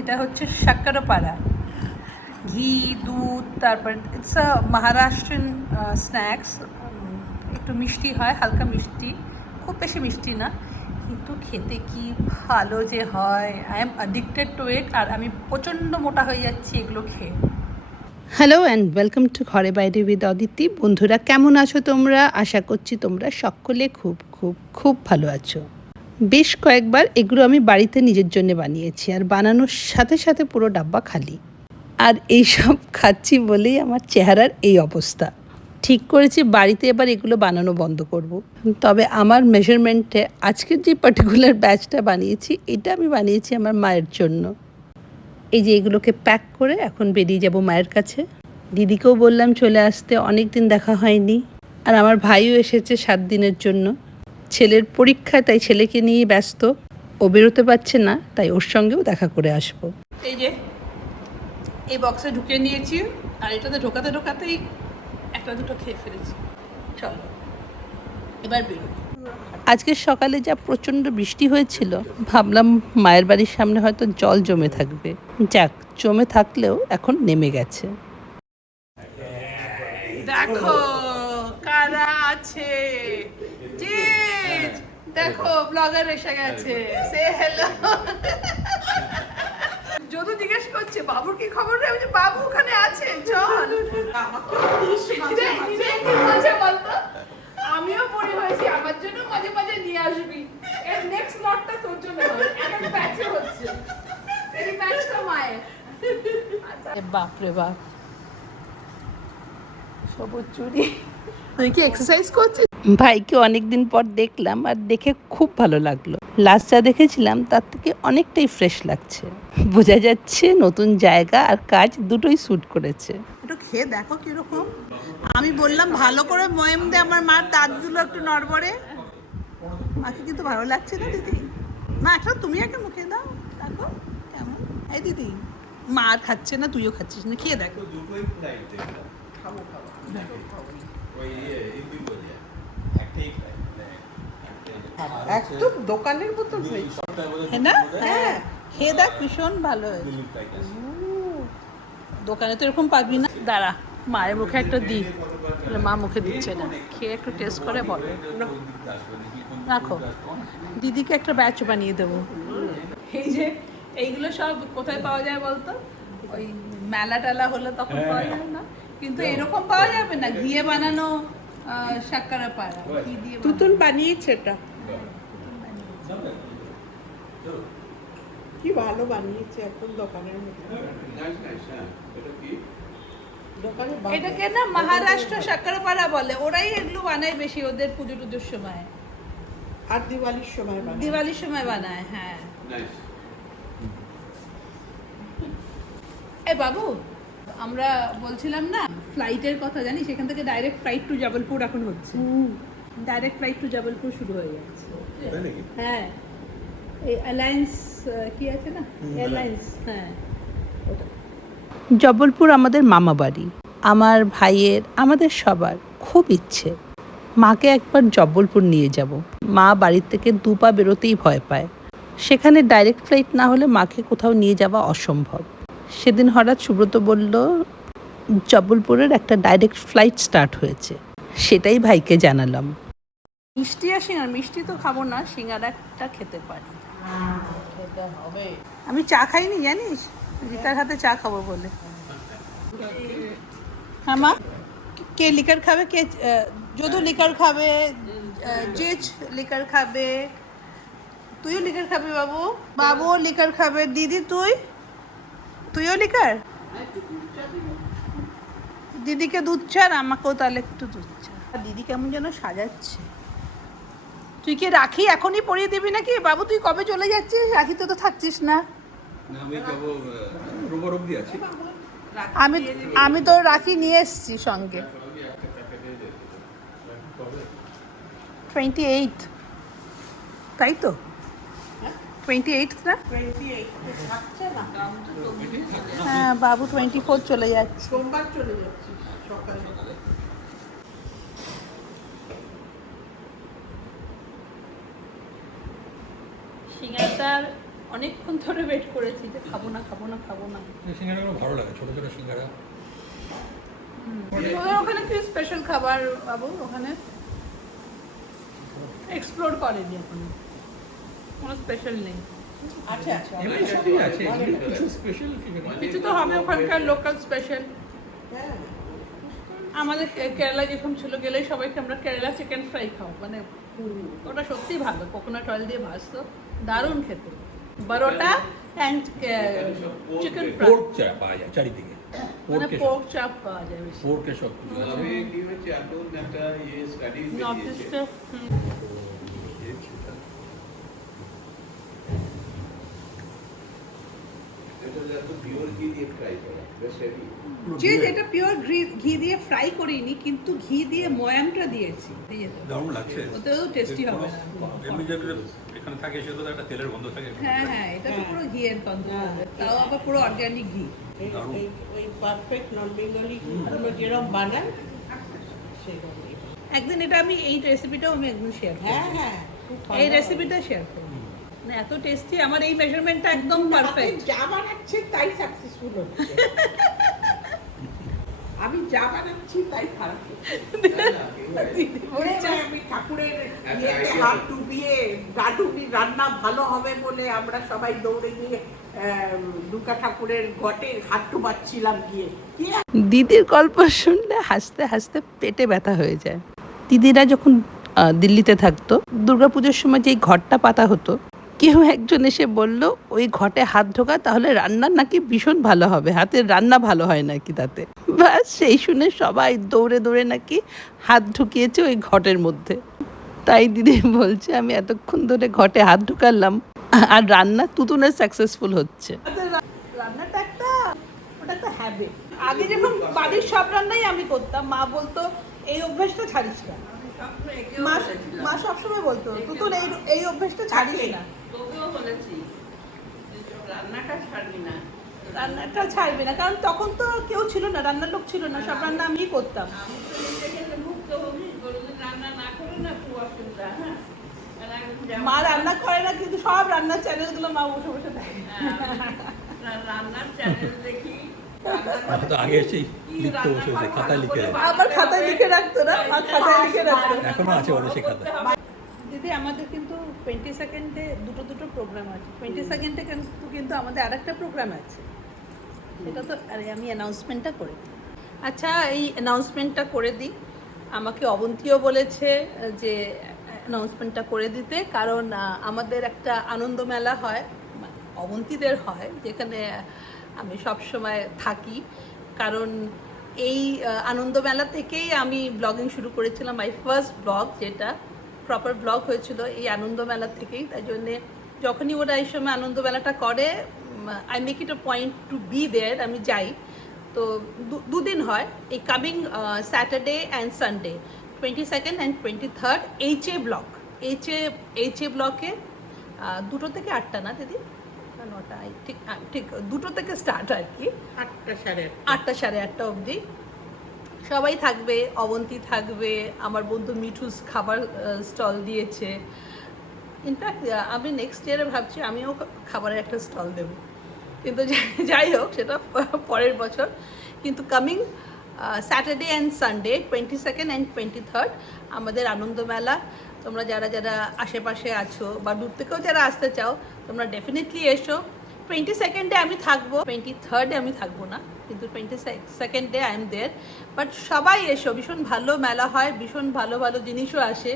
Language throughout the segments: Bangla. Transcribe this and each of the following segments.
এটা হচ্ছে শাক্কারপাড়া, ঘি দুধ, তারপর ইটস আ মহারাষ্ট্রিয়ান স্ন্যাক্স। একটু মিষ্টি হয়, হালকা মিষ্টি, খুব বেশি মিষ্টি না, কিন্তু খেতে কি ভালো যে হয়। আই এম অ্যাডিক্টেড টু ইট, আর আমি প্রচণ্ড মোটা হয়ে যাচ্ছি এগুলো খেয়ে। হ্যালো অ্যান্ড ওয়েলকাম টু ঘরে বাইরে উইথ অদিতি। বন্ধুরা, কেমন আছো তোমরা? আশা করছি তোমরা সকলে খুব খুব খুব ভালো আছো। বেশ কয়েকবার এগুলো আমি বাড়িতে নিজের জন্য বানিয়েছি, আর বানানোর সাথে সাথে পুরো ডাব্বা খালি। আর এইসব খাচ্ছি বলেই আমার চেহারার এই অবস্থা। ঠিক করেছি বাড়িতে এবার এগুলো বানানো বন্ধ করব। তবে আমার মেজারমেন্টে আজকের যে পার্টিকুলার ব্যাচটা বানিয়েছি, এটা আমি বানিয়েছি আমার মায়ের জন্য। এই যে এগুলোকে প্যাক করে এখন বেরিয়ে যাব মায়ের কাছে। দিদিকেও বললাম চলে আসতে, অনেক দিন দেখা হয়নি। আর আমার ভাইও এসেছে 7 দিনের জন্য। ছেলের পরীক্ষা, তাই ছেলেকে নিয়ে ব্যস্ত। ও বেরোতে পারছে না, তাই ওর সঙ্গেও দেখা করে আসবো। এই যে এই বক্সে ঢুকিয়ে নিয়েছি, আর এটাতে ঢোকাতে ঢোকাতেই একটা দুটো খেয়ে ফেলেছি। চলো এবার বেরোবো। আজকের সকালে যা প্রচণ্ড বৃষ্টি হয়েছিল, ভাবলাম মায়ের বাড়ির সামনে হয়তো জল জমে থাকবে। যাক, জমে থাকলেও এখন নেমে গেছে। দেখো কারা আছে। দেখো ব্লগার এসে গেছে, সে হ্যালো। যদি জিজ্ঞেস করছে বাবুর কি খবর রে, আমি যে বাবু ওখানে আছে, চল। বলতো আমিও পড়ে হয়েছি, আমার জন্য মাঝে মাঝে নিয়ে আসবি। এর নেক্সট লটটা তোর জন্য হবে, একটা ব্যাচে হচ্ছে। এই ব্যাচটা মায়ের। বাপ রে বাপ, সবুজ চুরি। তুই কি এক্সারসাইজ করছিস? ভাইকে অনেকদিন পর দেখলাম, আর দেখে খুব ভালো লাগলো। লাস্ট যা দেখেছিলাম তার থেকে অনেকটাই ফ্রেশ লাগছে। বোঝা যাচ্ছে নতুন জায়গা আর কাজ দুটোই স্যুট করেছে। একটু খেয়ে দেখো কিরকম। আমি বললাম ভালো করে ময়েম দে, আমার মার দাঁতগুলো একটু নড়বড়ে। মাকে কিন্তু ভালো লাগছে না দিদি? না, একটা তুমি একটা মুখে দাও, দেখো কেমন। এই দিদি, মা আর খাচ্ছে না, তুইও খাচ্ছিস না, খেয়ে দেখো। একদম দোকানের মতো হয়েছে, হ্যাঁ না? হ্যাঁ, খেয়ে দেখ, ভীষণ ভালো হয়েছে। দোকানে তো এরকম পাবি না। দাঁড়া, মায়ের মুখে একটা দিই। মা মুখে দিচ্ছে না, খেয়ে একটু টেস্ট করে বলো। রাখো, দিদিকে একটা ব্যাচ বানিয়ে দেবো। এই যে এইগুলো সব কোথায় পাওয়া যায় বলতো? ওই মেলা টেলা হলে তখন পাওয়া যায় না, কিন্তু এরকম পাওয়া যাবে না। ঘিয়ে বানানো শাক্কারপাড়া, ঘি দিয়ে তুতুন বানিয়েছে এটা, কি ভালো বানিয়েছে, একদম দোকানের মতো। এটাকে না মহারাষ্ট্র শাক্কারপাড়া বলে, ওরাই এগুলো বানায় বেশি, ওদের পুজো টুজোর সময় আর দিওয়ালির সময় বানায়। দিওয়ালির সময় বানায়, হ্যাঁ। এ বাবু, আমরা বলছিলাম না ফ্লাইটের কথা, জানিস এখান থেকে ডাইরেক্ট ফ্লাইট টু জবলপুর এখন হচ্ছে। ডাইরেক্ট ফ্লাইট টু জবলপুর শুরু হয়ে যাচ্ছে। হ্যাঁ, এই অ্যালায়েন্স কি আছে না, এয়ারলাইন্স, হ্যাঁ ওটা। জবলপুর আমাদের মামা বাড়ি। আমার ভাইয়ের, আমাদের সবার খুব ইচ্ছে মাকে একবার জবলপুর নিয়ে যাব। মা বাড়ির থেকে 2 পা বেরোতেই ভয় পায়। সেখানে ডাইরেক্ট ফ্লাইট না হলে মাকে কোথাও নিয়ে যাওয়া অসম্ভব। সেদিন হঠাৎ সুব্রত বলল জবলপুরের একটা ডাইরেক্ট ফ্লাইট স্টার্ট হয়েছে, সেটাই ভাইকে জানালাম। মিষ্টি আর সিঙ্গারা, মিষ্টি তো খাবো না, সিঙ্গারাটা খেতে পারি। খেতে হবে। আমি চা খাইনি, জানিস, রিতার হাতে চা খাবো বলে। হ্যাঁ মা, কে লিকার খাবে? কে যদু লিকার খাবে, জেজ লিকার খাবে, তুইও লিকার খাবি বাবু, বাবুও লিকার খাবে, দিদি তুইও লিকার। দিদিকে দুধ চা, আর আমাকেও তাহলে একটু দুধ চা। দিদি কেমন যেন সাজাচ্ছে। তুই কি রাখি এখনই পরিয়ে দিবি নাকি বাবু? তুই কবে চলে যাচ্ছিস? রাখিতে তো থাকছিস না। আমি তো রাখি নিয়ে এসেছি সঙ্গে। 28, তাই তো 28 না? হ্যাঁ, বাবু 24 চলে যাচ্ছে। সোমবার চলে যাচ্ছি সকালে। সিঙ্গাটার অনেকক্ষণ ধরে ওয়েট করেছি যে খাবো না। সিঙ্গারাগুলো ভালো লাগে, ছোট ছোট সিঙ্গারা। ওদের ওখানে কি স্পেশাল খাবার পাবো ওখানে? এক্সপ্লোর করেনি এখন, কোনো স্পেশাল নেই। আচ্ছা এমনি সবই আছে, এমনি কিছু স্পেশাল কিছু তো হবে ওখানকার লোকাল স্পেশাল। হ্যাঁ আমাদের কেরালা যেরকম ছিল, গেলেই সবাইকে আমরা কেরালা চিকেন ফ্রাই খাও, মানে ওটা সত্যিই ভালো, কোকোনাট অয়েল দিয়ে ভাজতো, দারুণ খেতে। বারোটা অ্যান্ড চিকেন ফ্রাই, পোর্ক চা পাওয়া যায় চারিদিকে, মানে পোর্কের পোর্ক চাপ পাওয়া যায় বেশি পোর্কের সব কিছু আছে। তবে কি হচ্ছে এখন একটা স্টাডি নর্থ ইস্টে। এটা যাতে পিওর ঘি দিয়ে ফ্রাই করা বেশ হেভি। যে যেটা পিওর ঘি দিয়ে ফ্রাই করিনি, কিন্তু ঘি দিয়ে ময়ামটা দিয়েছি, দারুণ লাগছে। ওতেও টেস্টি হবে না। এমনি যেগুলো এখানে থাকে সেগুলো তো একটা তেলের গন্ধ থাকে। হ্যাঁ, এটা তো পুরো ঘিয়ের গন্ধ হবে, তাও আবার পুরো অর্গানিক ঘি। ওই পারফেক্ট নন বেঙ্গলি আমরা যেরকম বানাই সেরকম। একদিন এটা আমি এই রেসিপিটাও আমি একদিন শেয়ার করব। হ্যাঁ খুব ভালো এই হয়। রেসিপিটা শেয়ার করব, মানে এত টেস্টি, আমার এই মেজারমেন্টটা একদম পারফেক্ট। আপনি যা বানাচ্ছে তাই সাকসেসফুল হচ্ছে। আমি যা বানাচ্ছি তাই খারাপ হচ্ছে। আমি ঠাকুরের ইয়েতে হাত ডুবিয়ে রান্না ভালো হবে বলে আমরা সবাই দৌড়ে গিয়ে দুর্গা ঠাকুরের ঘটে হাত ডুবাচ্ছিলাম গিয়ে। দিদির গল্প শুনলে হাসতে হাসতে পেটে ব্যথা হয়ে যায়। দিদিরা যখন দিল্লিতে থাকতো, দুর্গাপুজোর সময় যেই ঘটটা পাতা হতো, কেউ একজন এসে বলল ওই ঘটে হাত ঢোকা, তাহলে রান্না নাকি ভীষণ ভালো হবে, হাতের রান্না ভালো হয় নাকি তাতে। ব্যাস সেই শুনে সবাই দৌড়ে দৌড়ে নাকি হাত ঢুকিয়েছে ওই ঘটের মধ্যে। তাই দিদি বলছে আমি এতক্ষণ ধরে ঘটে হাত ঢুকালাম আর রান্না তুতুনের সাকসেসফুল হচ্ছে। রান্নাটা ওটা একটা হ্যাবিট। আগে যখন বাড়ির সব রান্নাই আমি করতাম, মা বলতো এই অভ্যাসটা ছাড়িস না। মা সবসময় বলতো তুতুন এই অভ্যাসটা ছাড়িস না। তোকেও বলেছি রান্নাটা ছাড়বি না। রান্নাটা ছাড়বি না, কারণ তখন তো কেউ ছিল না, রান্নার লোক ছিল না, সব রান্না আমিই করতাম। আমি তো নিজে খেতে ভুক্তভোগী, কোনোদিন রান্না না করে না খুব অসুবিধা। হ্যাঁ মা রান্না করে না, কিন্তু সব রান্নার চ্যানেলগুলো মা বসে বসে দেখে। রান্নার চ্যানেল দেখি। তো আগে এসেই লিখতে বসে বসে খাতায় লিখে রাখে। আবার খাতায় লিখে রাখতো না, মা খাতায় লিখে রাখতো। এখনো আছে অনেক খাতা। দিদি আমাদের কিন্তু 20 সেকেন্ডে দুটো প্রোগ্রাম আছে। 20 সেকেন্ডে কিন্তু আমাদের আরেকটা প্রোগ্রাম আছে। এটা তো আমি অ্যানাউন্সমেন্টটা করে দিই। আচ্ছা, এই অ্যানাউন্সমেন্টটা করে দিই। আমাকে অবন্তীও বলেছে যে অ্যানাউন্সমেন্টটা করে দিতে, কারণ আমাদের একটা আনন্দ মেলা হয়, অবন্তীদের হয়, যেখানে আমি সব সময় থাকি। কারণ এই আনন্দ মেলা থেকেই আমি ব্লগিং শুরু করেছিলাম। মাই ফার্স্ট ব্লগ, যেটা প্রপার ব্লগ হয়েছিল এই আনন্দ মেলা থেকেই। তাই জন্যে যখনই ওরা এই সময় আনন্দ মেলাটা করে, I make it a point to be there, আমি যাই। তো দুদিন হয়, এই coming Saturday and Sunday, 22nd and 23rd HA block. HA ব্লকে 2টো থেকে 8টা না দিদি, 9টা, ঠিক 2টো থেকে স্টার্ট আর কি, 8টা সাড়ে 8টা সাড়ে 8টা অবধি সবাই থাকবে। অবন্তী থাকবে, আমার বন্ধু মিঠুস খাবার স্টল দিয়েছে। ইনফ্যাক্ট আমি নেক্সট ইয়ারে ভাবছি আমিও খাবারের একটা স্টল দেব, কিন্তু যাই হোক সেটা পরের বছর। কিন্তু coming Saturday and Sunday 22nd and 23rd আমাদের আনন্দমেলা। তোমরা যারা যারা আশেপাশে আছো বা দূর থেকেও যারা আসতে চাও, তোমরা ডেফিনেটলি এসো। 22ndে আমি থাকবো, 23rde আমি থাকবো না, কিন্তু 22ndে আই এম দেয়ার। বাট সবাই এসো, ভীষণ ভালো মেলা হয়, ভীষণ ভালো ভালো জিনিসও আসে।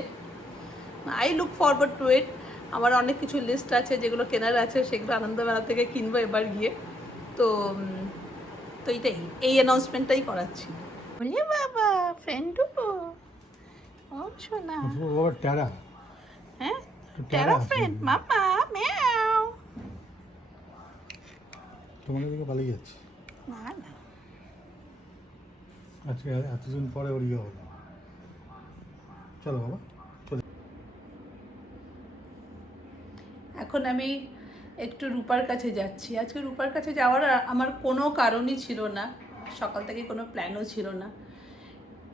আই লুক ফরওয়ার্ড টু ইট। আমার অনেক কিছু লিস্ট আছে যেগুলো কেনার আছে, সেগুলো আনন্দমেলা থেকে কিনবো এবার গিয়ে। তো এইটাই, এই অ্যানাউন্সমেন্টটাই করাচ্ছি। বলি বাবা ফ্রেন্ডু, ও শোনা, বাবা টেরা, হ্যাঁ টেরা ফ্রেন্ড, মামা ম্যাও। তোমাকে দিকে পালিয়ে যাচ্ছে না না, আজকে এতদিন পরে ওর ইয়ে হলো। চলো বাবা। এখন আমি একটু রূপার কাছে যাচ্ছি। আজকে রূপার কাছে যাওয়ার আমার কোনো কারণই ছিল না, সকাল থেকে কোনো প্ল্যানও ছিল না,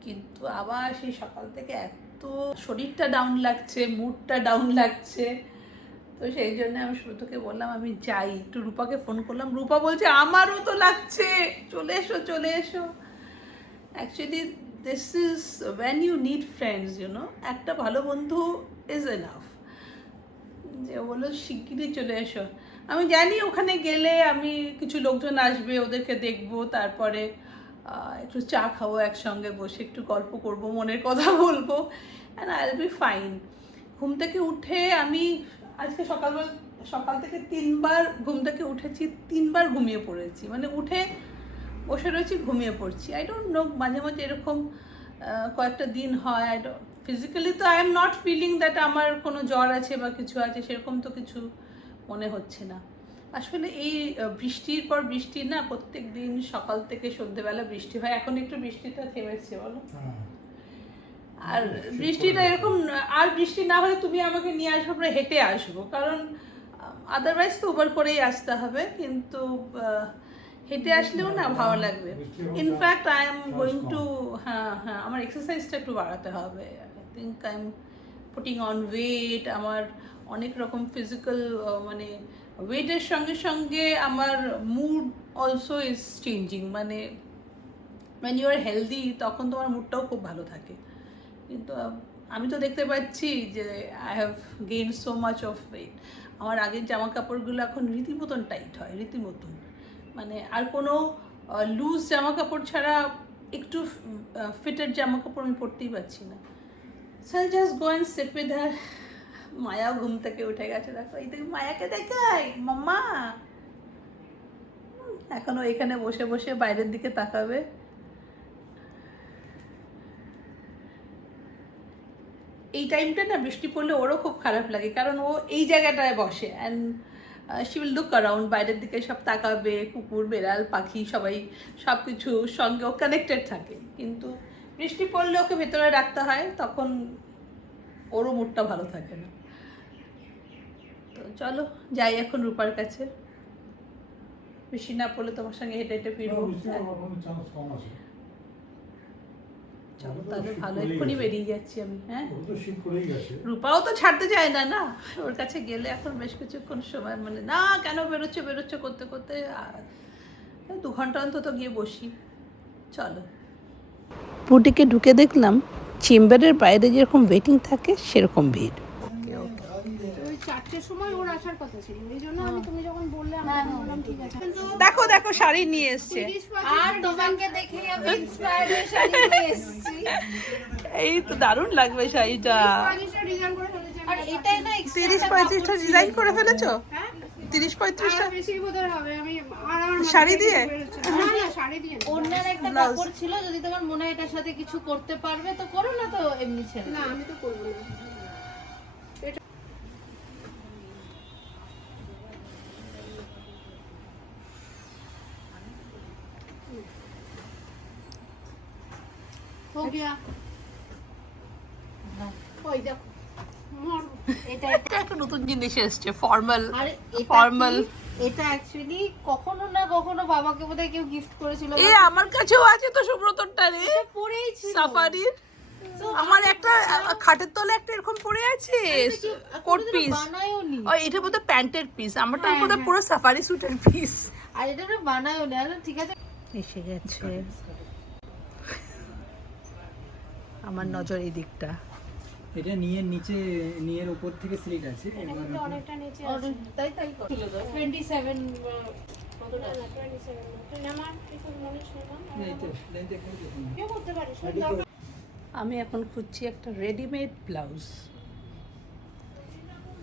কিন্তু আবার সেই সকাল থেকে এত শরীরটা ডাউন লাগছে, মুডটা ডাউন লাগছে। তো সেই জন্য আমি শ্রুতকে বললাম আমি যাই, একটু রূপাকে ফোন করলাম, রূপা বলছে আমারও তো লাগছে, চলে এসো চলে এসো। Actually this is when you need friends, একটা ভালো বন্ধু ইজ এনাফ। যে বললো শিগগিরই চলে এসো। আমি জানি ওখানে গেলে আমি কিছু লোকজন আসবে, ওদেরকে দেখবো, তারপরে একটু চা খাবো একসঙ্গে বসে, একটু গল্প করব, মনের কথা বলবো, and I will be fine. ঘুম থেকে উঠে আমি আজকে সকাল থেকে 3 বার ঘুম থেকে উঠেছি, 3 বার ঘুমিয়ে পড়েছি, মানে উঠে বসে রয়েছি ঘুমিয়ে পড়ছি। আই ডোন্ট নো, মাঝে মাঝে এরকম কয়েকটা দিন হয়। ফিজিক্যালি তো I am not feeling that আমার কোনো জ্বর আছে বা কিছু আছে, সেরকম তো কিছু মনে হচ্ছে না। আসলে এই বৃষ্টির পর বৃষ্টি না, প্রত্যেক দিন সকাল থেকে সন্ধ্যেবেলা বৃষ্টি হয়, এখন একটু বৃষ্টিটা থেমেছে বলো। আর বৃষ্টিটা এরকম, আর বৃষ্টি না হলে তুমি আমাকে নিয়ে আসবো, আমরা হেঁটে আসবো, কারণ আদারওয়াইজ তো উবার করেই আসতে হবে, কিন্তু হেঁটে আসলেও না ভালো লাগবে। In fact I am going to, হ্যাঁ আমার এক্সারসাইজটা একটু বাড়াতে হবে। I think I am putting on weight. আমার অনেক রকম ফিজিক্যাল, মানে ওয়েটের সঙ্গে সঙ্গে আমার মুড অলসো ইজ চেঞ্জিং। মানে when you are healthy তখন তোমার মুডটাও খুব ভালো থাকে, কিন্তু আমি তো দেখতে পাচ্ছি যে I have gain so much of weight. আমার আগের জামা কাপড়গুলো এখন রীতিমতন টাইট হয়, রীতিমতন, মানে আর কোনো লুজ জামা কাপড় ছাড়া একটু ফিটেড জামা কাপড় আমি পরতেই পারছি না। So I just go and sit with her. মায়াও ঘুম থেকে উঠে গেছে, দেখো এই থেকে মায়াকে দেখাই মাম্মা। এখনও এখানে বসে বসে বাইরের দিকে তাকাবে। এই টাইমটা না বৃষ্টি পড়লে ওরও খুব খারাপ লাগে, কারণ ও এই জায়গাটায় বসে and she will look around, বাইরের দিকে সব তাকাবে, কুকুর বেড়াল পাখি সবাই সব কিছুর সঙ্গে ও কানেক্টেড থাকে। কিন্তু বৃষ্টি পড়লে ওকে ভেতরে রাখতে হয়, তখন ওরও মুডটা ভালো থাকে না। তো চলো যাই এখন রূপার কাছে, বৃষ্টি না পড়লে তোমার সঙ্গে হেঁটে হেঁটে ফিরবো। চলো তাহলে ভালো, এক্ষুনি বেরিয়ে যাচ্ছি আমি। হ্যাঁ রূপাও তো ছাড়তে চায় না, না ওর কাছে গেলে এখন বেশ কিছুক্ষণ সময়, মানে না কেন বেরোচ্ছ করতে করতে 2 ঘন্টা অন্তত গিয়ে বসি। চলো বুটিকে ঢুকে দেখলাম চেম্বারের বাইরে যেরকম ওয়েটিং থাকে সেরকম ভিড়। ওই 4টের সময় ওর আসার কথা ছিল, এই জন্য আমি তুমি যখন বললে আমি বললাম ঠিক আছে। দেখো শাড়ি নিয়ে এসছে, আর তোমাকে দেখেই আমি ইন্সপায়ার্ড হয়ে শাড়ি নিয়ে এসেছি। এই তো দারুণ লাগবে শাড়িটা। 30-35টা ডিজাইন করে ফেলেছি, আর এটাই না 30-35টা ডিজাইন করে ফেলেছো? 30-35টা বেশি বোধহয় হবে। আমি আর আমার শাড়ি দিয়ে? না শাড়ি দিয়ে না, অন্যের একটা কাপড় ছিল, যদি তোমার মনে হয় এটার সাথে কিছু করতে পারবে তো করো, না তো এমনি ছেড়ে না আমি তো করবো না। हो गया। ওই দেখো এটা একটা নতুন জিনিস এসছে, ফর্মাল। আর ফর্মাল এটা অ্যাকচুয়ালি কখনো না কখনো বাবাকে বোধহয় কেউ গিফট করেছিল। আমার কাছেও আছে তো সুব্রতরটা রে, পরেই ছিল সাফারির। আমার একটা খাটের তলে একটা এরকম পড়ে আছে কোট পিস, বানায়োনি। ও এটা বোধহয় প্যান্টের পিস, আমারটা বোধহয় পুরো সাফারি স্যুটের পিস। আর এটা না বানায়োনি। আরে ঠিক আছে, এসে গেছে আমার নজর এই দিকটা। এটা নিচে নিয়ের উপর থেকে স্লিট আছে, অনেকটা নিচে তাই ছিল তো 27 কতটা 27 আমার কিছু মনে ছিল না। কেউ করতে পারিস আমি এখন খুঁজছি একটা রেডিমেড ব্লাউজ।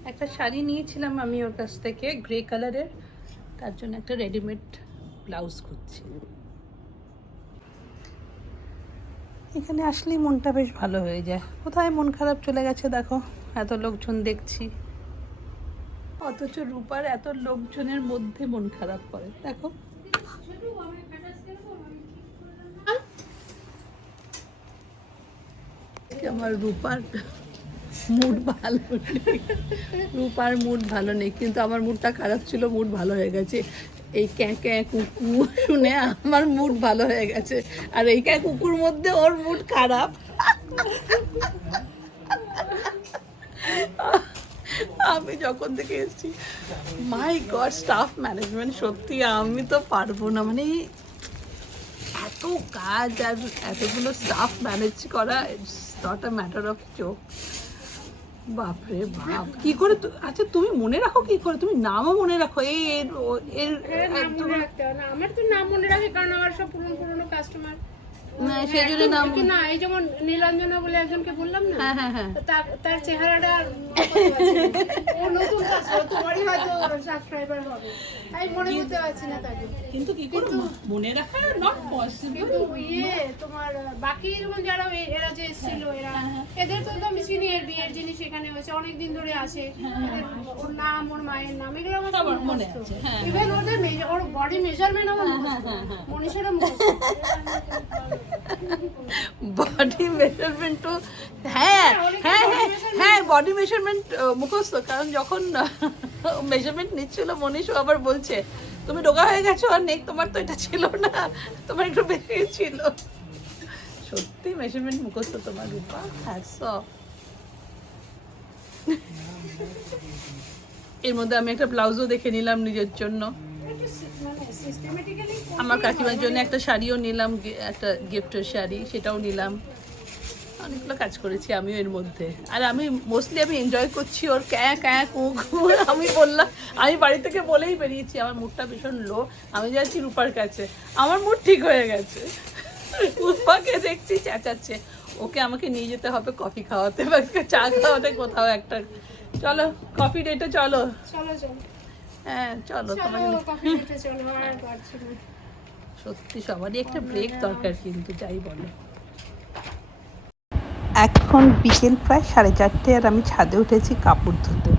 একটা শাড়ি নিয়েছিলাম আমি ওর কাছ থেকে গ্রে কালারের, তার জন্য একটা রেডিমেড ব্লাউজ খুঁজছি। এখানে আসলেই মনটা বেশ ভালো হয়ে যায়। কোথায় মন খারাপ চলে গেছে দেখো, এত লোকজন দেখছি, অথচ রূপার এত লোকজনের মধ্যে মন খারাপ করে। দেখো আমার রূপার মুড ভালো নেই, রূপার মুড ভালো নেই, কিন্তু আমার মুডটা খারাপ ছিল, মুড ভালো হয়ে গেছে। এই ক্যাঁ কুকু শুনে আমার মুড ভালো হয়ে গেছে, আর এই ক্যাঁ কুকুর মধ্যে ওর মুড খারাপ। আমি যখন থেকে এসেছি মাই গড স্টাফ ম্যানেজমেন্ট সত্যি আমি তো পারবো না, মানে এত কাজ আর এতগুলো স্টাফ ম্যানেজ করা it's not a matter of joke. বাপরে বাপ, কি করে আচ্ছা তুমি মনে রাখো কি করে? তুমি নামও মনে রাখো? এর নাম মনে রাখতে হয় না, আমার তো নাম মনে রাখে কারণ আমার সব পুরনো কাস্টমার। না সেই জন্য নাম না, এই যেমন নীলাঞ্জনা বলে একজনকে বললাম না, হ্যাঁ হ্যাঁ হ্যাঁ তো তার চেহারাটা ও নতুন কাস্টমার, তোমারই হয়তো সাবস্ক্রাইবার হবে, আমি মনে করতে পারছি না তাকে। কিন্তু কি করে মনে রাখা নট পসিবল। কিন্তু তোমার বাকি যেমন যারা এরা যে এসেছিল এরা এদের তো আমি চিনি, এর বিয়ের জিনিস এখানে হয়েছে অনেকদিন ধরে আসে, ওর নাম ওর মায়ের নাম এগুলো আমার সব মনে আছে। ইভেন ওর বডি মেজারমেন্ট আমার মনীষারও বডি মেজারমেন্টও হ্যাঁ হ্যাঁ হ্যাঁ হ্যাঁ বডি মেজারমেন্ট মুখস্থ, কারণ যখন মেজারমেন্ট নিচ্ছিল মনীষও আবার বলছে তুমি রোগা হয়ে গেছো আর নেই, তোমার তো এটা ছিল না, তোমার একটু বেশি ছিল। সত্যি মেজারমেন্ট মুখস্থ তোমার রূপা, হ্যাটস অফ। এর মধ্যে আমি একটা ব্লাউজও দেখে নিলাম নিজের জন্য, আমার কাকিমার জন্য একটা শাড়িও নিলাম, একটা গিফটের শাড়ি সেটাও নিলাম। অনেকগুলো কাজ করেছি আমিও এর মধ্যে, আর আমি মোস্টলি আমি এনজয় করছি ওর ক্যাঁ ক্যাঁ কুক। আমি বললাম, আমি বাড়ি থেকে বলেই বেরিয়েছি আমার মুডটা ভীষণ লো, আমি যাচ্ছি রূপার কাছে, আমার মুড ঠিক হয়ে গেছে। রূপাকে দেখছি চেঁচাচ্ছে, ওকে আমাকে নিয়ে যেতে হবে কফি খাওয়াতে বা চা খাওয়াতে কোথাও একটা। চলো কফি ডেটে চলো। চলো চলো হ্যাঁ চলো, তোমাকে কফি খেতে চলো, আর পারছি না। সত্যি সবারই একটা ব্রেক দরকার, কিন্তু যাই বলো। এখন বিকেল প্রায় 4:30 আর আমি ছাদে উঠেছি কাপড় ধুতে।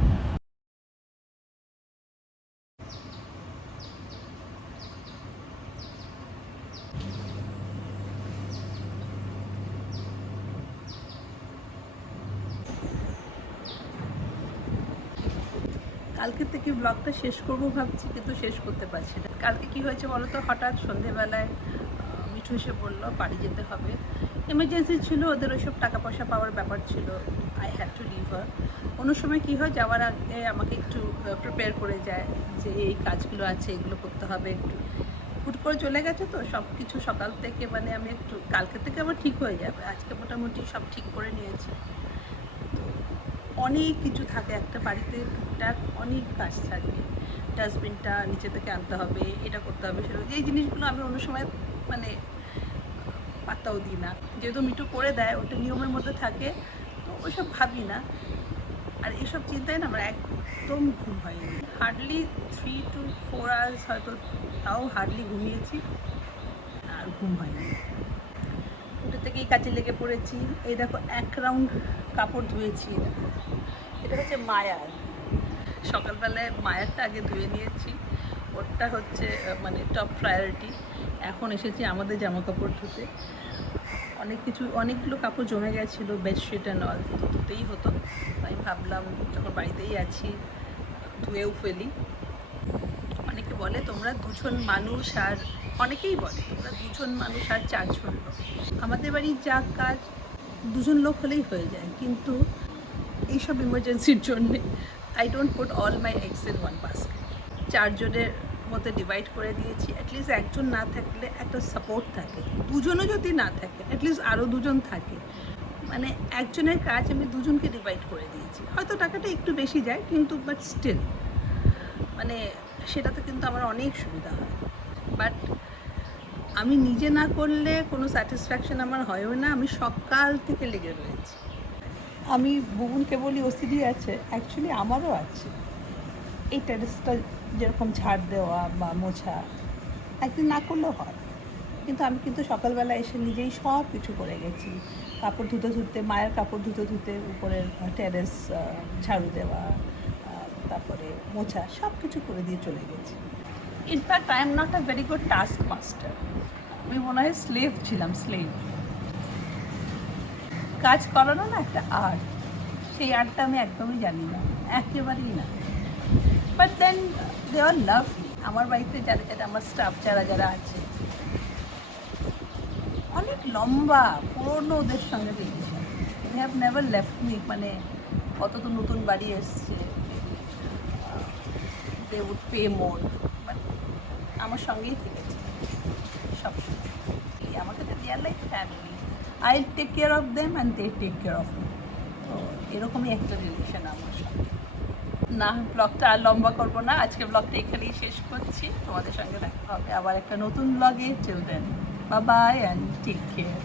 কালকে থেকে ব্লগটা শেষ করবো ভাবছি, কিন্তু শেষ করতে পারছি না। কালকে কি হয়েছে বলো তো, হঠাৎ সন্ধেবেলায় মিঠু এসে বললো বাড়ি যেতে হবে, এমার্জেন্সি ছিল, ওদের ওইসব টাকা পয়সা পাওয়ার ব্যাপার ছিল, I had to leave her. কোনো সময় কী হয়, যাওয়ার আগে আমাকে একটু প্রিপেয়ার করে যায় যে এই কাজগুলো আছে, এগুলো করতে হবে, একটু হুট করে চলে গেছে তো সব কিছু সকাল থেকে, মানে আমি একটু কালকে থেকে আবার ঠিক হয়ে যাবে, আজকে মোটামুটি সব ঠিক করে নিয়েছি। অনেক কিছু থাকে একটা বাড়িতে, টুকটাক অনেক কাজ থাকে, ডাস্টবিনটা নিচে থেকে আনতে হবে, এটা করতে হবে, সেটা, এই জিনিসগুলো আমি অন্য সময় মানে পাত্তাও দিই না, যেহেতু মিঠু করে দেয়, ওটা নিয়মের মধ্যে থাকে, তো ওইসব ভাবি না। আর এইসব চিন্তায় না আমার একদম ঘুম হয়নি, হার্ডলি 3 to 4 hours হয়তো, তাও হার্ডলি ঘুমিয়েছি, আর ঘুম হয়নি। ওটা থেকেই কাজে লেগে পড়েছি। এই দেখো 1 রাউন্ড কাপড় ধুয়েছি, দেখো এটা হচ্ছে মায়ার, সকালবেলায় মায়ারটা আগে ধুয়ে নিয়েছি, ওটা হচ্ছে মানে টপ প্রায়োরিটি। এখন এসেছি আমাদের জামা কাপড় ধুতে, অনেকগুলো কাপড় জমে গেছিলো, বেডশিট অ্যান্ড অল, তো ধুতেই হতো, আমি ভাবলাম যখন বাড়িতেই আছি ধুয়েও ফেলি। অনেকে বলে তোমরা 2 জন মানুষ, আর অনেকেই বলে তোমরা 2 জন মানুষ আর 4 জন লোক, আমাদের বাড়ির যা কাজ 2 জন লোক হলেই হয়ে যায়, কিন্তু এইসব ইমার্জেন্সির জন্যে I don't put all my eggs in one basket. 4 জনের মধ্যে ডিভাইড করে দিয়েছি, অ্যাটলিস্ট একজন না থাকলে একটা সাপোর্ট থাকে, 2 জনও যদি না থাকে অ্যাটলিস্ট আরও 2 জন থাকে, মানে একজনের কাজ আমি 2 জনকে ডিভাইড করে দিয়েছি। হয়তো টাকাটা একটু বেশি যায়, কিন্তু বাট স্টিল মানে সেটাতে কিন্তু আমার অনেক সুবিধা হয়। বাট আমি নিজে না করলে কোনো স্যাটিসফ্যাকশন আমার হয়ও না, আমি সকাল থেকে লেগে রয়েছি। আমি বুবুনকে বলি ওসিডি আছে, অ্যাকচুয়ালি আমারও আছে, এই টেরেসটা যেরকম ঝাড় দেওয়া বা মোছা একদিন না করলেও হয়, কিন্তু আমি কিন্তু সকালবেলা এসে নিজেই সব কিছু করে গেছি, কাপড় ধুতে ধুতে, মায়ের কাপড় ধুতে ধুতে উপরের টেরেস ঝাড়ু দেওয়া, তারপরে মোছা, সব কিছু করে দিয়ে চলে গেছি। In fact I am not a very good task master, আমি মনে হয় স্লেভ ছিলাম, স্লেভ। কাজ করানো না একটা আর্ট, সেই আর্টটা আমি একদমই জানি না, একেবারেই না। But then they R love me, আমার বাড়িতে যারা যারা আমার স্টাফ যারা আছে অনেক লম্বা পুরনো ওদের সঙ্গে relation, they have never left me, মানে কত তো নতুন বাড়ি এসছে, they would pay more, but আমার সঙ্গেই থেকেছে সবসময়। আমাকে তো they're like family, I take care of them and they take care of me. তো এরকমই একটা রিলেশন আমার সঙ্গে। না, ব্লগটা আর লম্বা করবো না, আজকে ব্লগটা এখানেই শেষ করছি। তোমাদের সঙ্গে দেখা হবে আবার একটা নতুন ব্লগে। Till then, bye bye and take care.